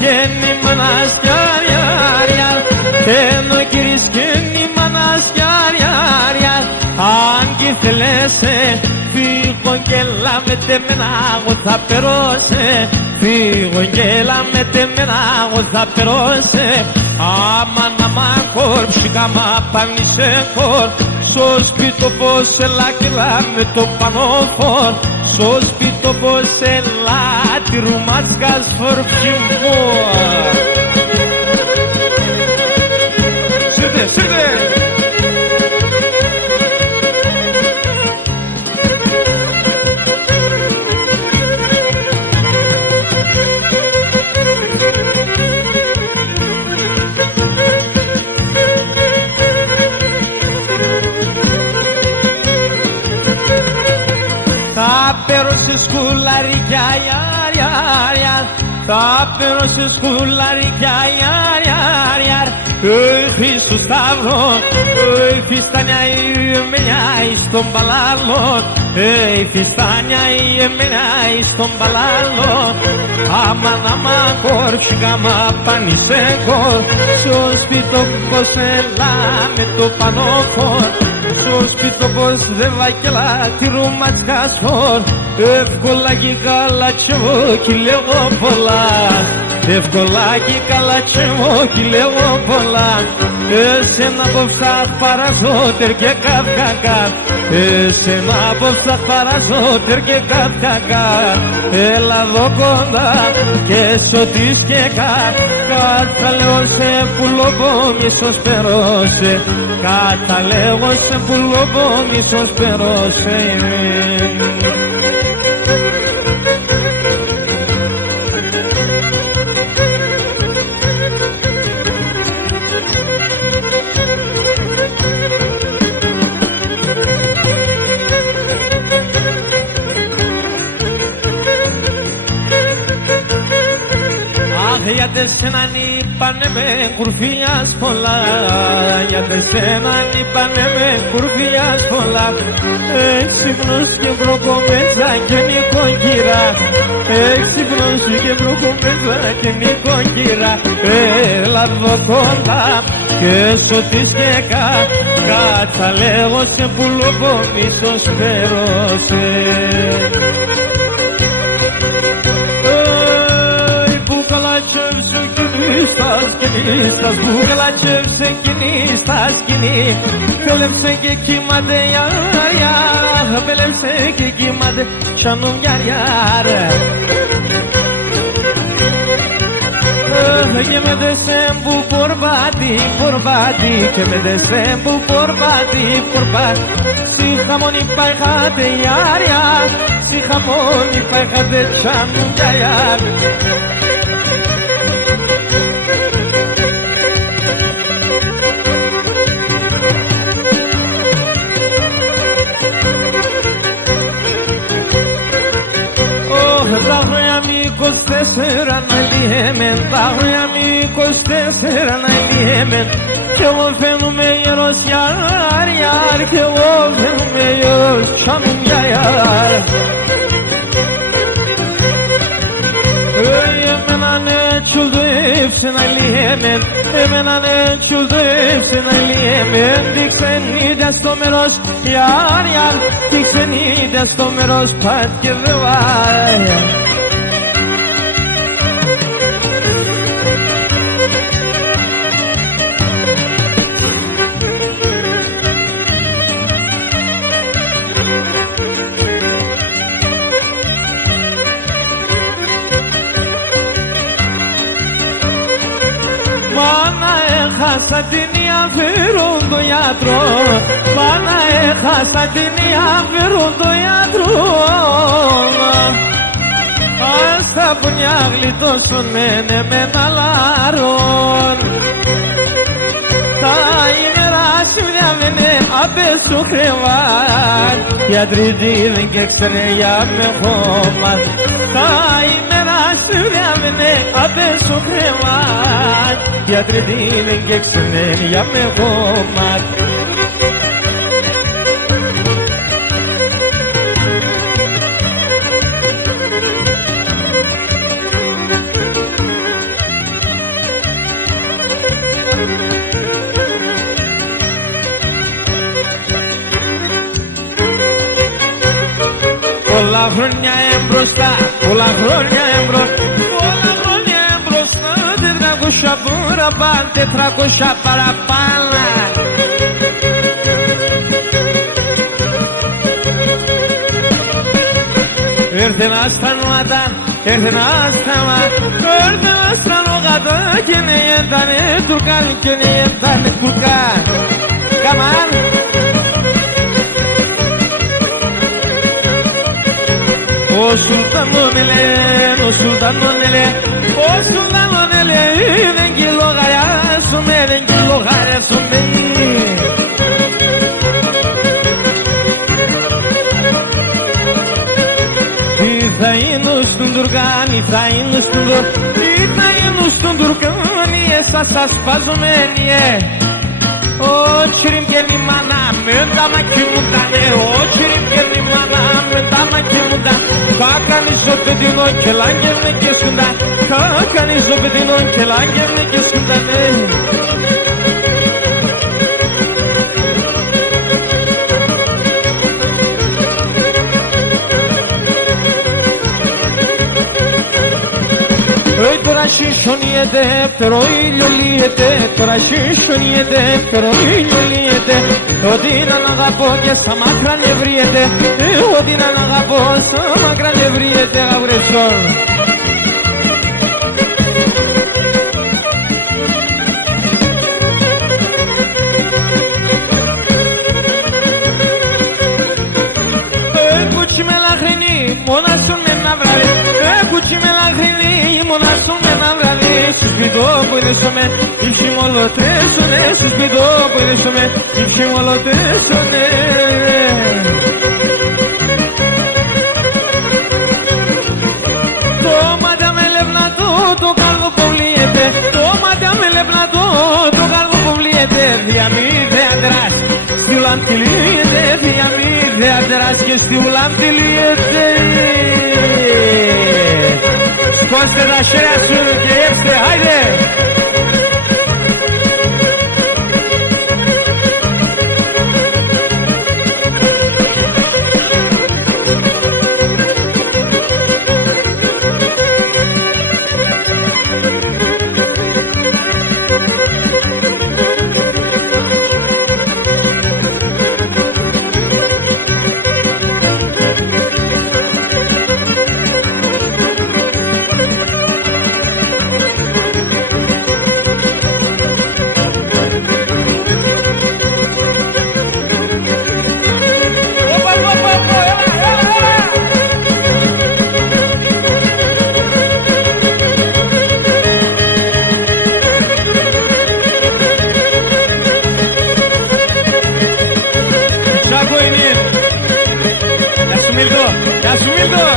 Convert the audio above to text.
girişkeni manas yar yar yar Keno girişkeni manas yar yar yar Hangi filese Φύγω και λάμετε μένα εγώ θα περώσε Φύγω και λάμετε μένα εγώ θα περώσε Άμα να μάκορ ψυχάμα πάνησε κορ Στο σπίτο πως έλα κυλά με το πανόφορ Στο σπίτο πως έλα τη ρουμάτσκας φορψιμό Σύντε, σύντε Θα πέρω σε σκουλαρικιά, ιαρ, ιαρ, ιαρ Θα πέρω σε σκουλαρικιά, ιαρ, ιαρ, ιαρ Έχει στο σταυρό, έχει στα νιάι, εμενιάι στον παλάλο Έχει στα νιάι, εμενιάι στον παλάλο Άμα να μάκορ, σιγάμα πάνησε κορ Στο σπίτο πως έλα με το πανόφορ Στο σπίτι πως δεν βακελά τη ρουμάτσκας φορ Εύκολα και καλά τσεβώ κι λέγω πολλά Εύκολα και καλά τσεβώ κι λέγω πολλά Εσένα απόψα παραζότερ και καυκακά Εσένα απόψα παραζότερ και καυκακά Έλα εδώ κοντά και σωτής και Κάτσα λέω σε πουλοπό μισός περώσε Κάτσα λέω σε πουλοπό μισός περώσε Γιατί σέναν είπανε με κουρφιάς πολλά Γιατί σέναν είπανε με κουρφιάς πολλά Έξυπνος και μπροκομέτσα και νοικοκύρα Έξυπνος και μπροκομέτσα και νοικοκύρα Έλα εδώ κοντά και σωτής και Κάτσα λέγω σε πουλοπό μίσος φέρωσε Στας μπουγαλάτσευ σε κοινή, στα σκηνή Πέλεψε και κύματε ιαρ ιαρ Πέλεψε και κύματε σανούμ ιαρ ιαρ Και με δεσέμ που πορπάτι, πορπάτι Και με δεσέμ που πορπάτι, πορπάτι Σιχαμόνι παϊχάτε ιαρ ιαρ Σιχαμόνι παϊχάτε σανούμ ιαρ ιαρ Τα χρόνια μη 24 να λιέμεν Τα χρόνια μη 24 να λιέμεν Κι εγώ φαίνομαι γερός ιαρ ιαρ Κι εγώ φαίνομαι γερός σανούμ ιαρ Εμένα ναι τσουλδεύσε να λιέμεν Εμένα ναι τσουλδεύσε να λιέμεν Τι ξενίδια στο μέρος ιαρ ιαρ Τι ξενίδια στο μέρος πατ και δεβάρ Έχασα την ιαφέρον το γιατρό Μάνα έχασα την ιαφέρον το γιατρό Άσα που μια γλιτώσουν μένε με ένα λάρον Τα ημέρα σου διάβαινε απέσου χρεβάρ Γιατρή δίδεν και εξτρέλια με χώμας Τα ημέρα σου διάβαινε απέσου χρεβάρ Γιατρή δίδεν και εξτρέλια με χώμας Πολλά χρόνια εμπροστά, πολλά χρόνια εμπροστά, πολλά χρόνια εμπροστά, 400 παραπάνω, 400 παραπάνω. Έρθε ένα στανότα, έρθε ένα στανότα, έρθε ένα στανότα και ναι έντανε τουρκάν, και ναι έντανε τουρκάν. Come on! Ο Σουλτάνο νελέ, ο Σουλτάνο νελέ, ο Σουλτάνο νελέ, δεν κυλογαριάσουμε, δεν κυλογαριάσουμε. Θα είναι στον Τουρκάνι, θα είναι στον Τουρκάνι, θα είναι στον Τουρκάνι, εσάς σας σπάζομαι, ο τσιριμ και η μάνα, με τα μακιμούντανε, ο τσιριμ και η μάνα, με τα μακιμούντανε, θα κάνεις το παιδινό και λάγγερνε και σκούντα, θα κάνεις το παιδινό και λάγγερνε και σκούντανε. Τώρα συσσονιέται, φτερό ήλιο λύεται, τώρα συσσονιέται, φτερό ήλιο λύεται, ότι να αγαπώ και στα μάκρα νευρίεται, ότι να αγαπώ στα μάκρα νευρίεται, αγρεσόν. Κουτσι με λαχρινή, μόνασον με να βράδυ, κουτσι με λαχρινή, μόνασον με να βράδυ, σου σπιτώ που είναι στο με, υψημολοτρέσουνε, σου σπιτώ που είναι στο με, υψημολοτρέσουνε. Το μάτια με λευνατό, το κάργο ποβλίεται, το μάτια με λευνατό, το κάργο ποβλίεται, διαμήρθε αντράς, στη ουλαντιλίεται, διαμήρθε αντράς και στη ουλαντιλίεται. Σκόστε τα χέρια σου και έψτε, άιντε! Mildo!